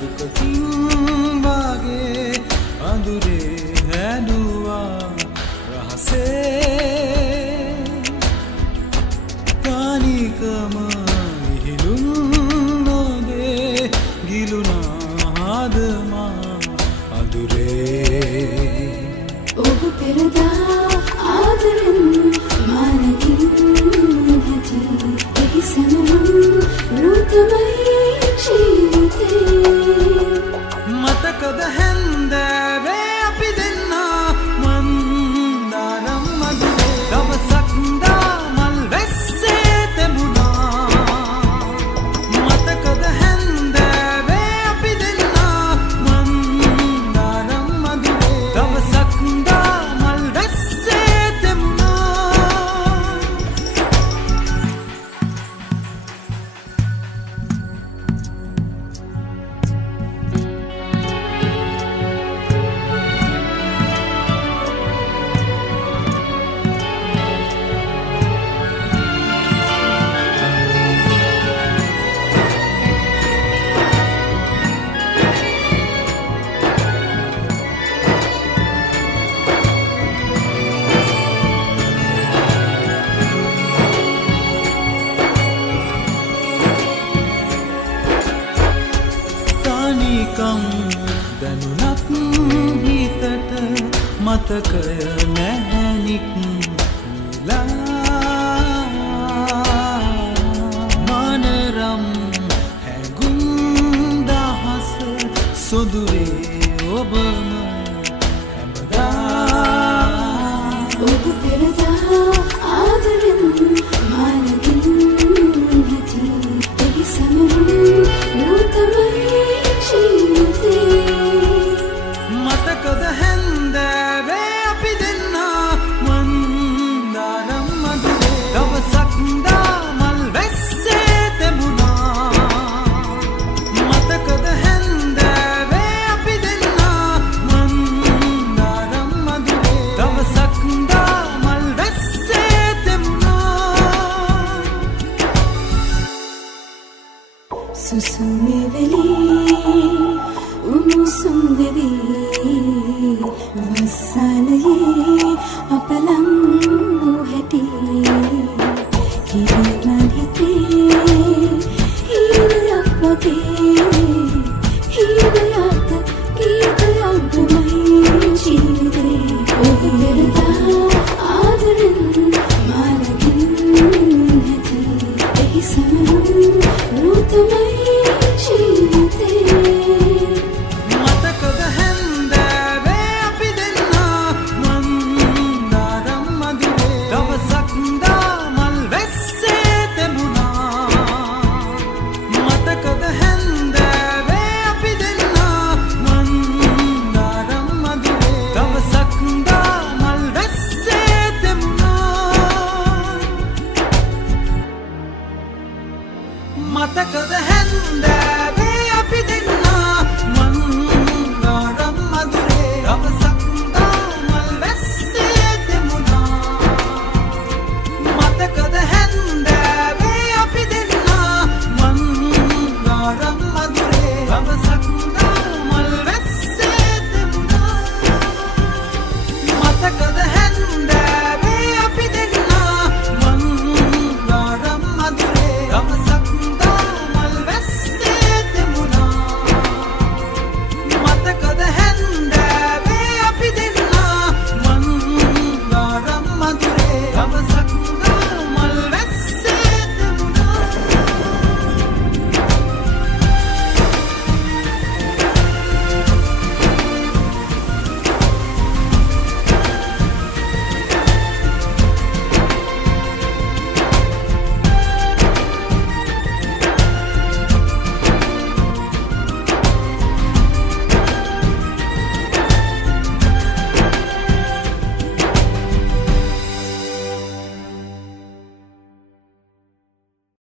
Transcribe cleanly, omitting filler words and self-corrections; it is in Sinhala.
දුකකින් වාගේ අඳුරේ හැදුවා රහසේ කානිකම ඉහිලුම් නොදේ ගිලුනාද මා අඳුරේ ඔබ පෙරදා ආදරෙන් මානකින් නැති එහි සමරුම් රුතමයි ජීවිතේ මතකද හැන්දෑවේ අපි දෙන්නා මන්දානම් මදුවේ දවසක් දාමල් වැස්සේ තෙමුණා මතකද හැන්දෑවේ අපි දෙන්නා මන්දානම් මදුවේ දවසක් දාමල් වැස්සේ තෙමුණා නිකම් දැනුණත් හිතට මතකය නැහැනික් මනරම් හැඟුම් දහස සොදුරේ ඔබම හැමදා ඔබ පෙරදා ආදරෙන් මානකින් නැති එහි සමරුම් රුතමයි මතකද හැන්දෑවේ අපි දෙන්නා මන්දානම් මදුවේ දවසක් දාමල් වැස්සේ තෙමුණා මතකද හැන්දෑවේ අපි දෙන්නා මන්දානම් මදුවේ දවසක් දාමල් වැස්සේ තෙමුණා සුසුමේ වෙලී උණුසුම් වෙවි වස්සාලයේ අපලම් වූ හැටි හිරමන් හිතේ හිරයක් වගේ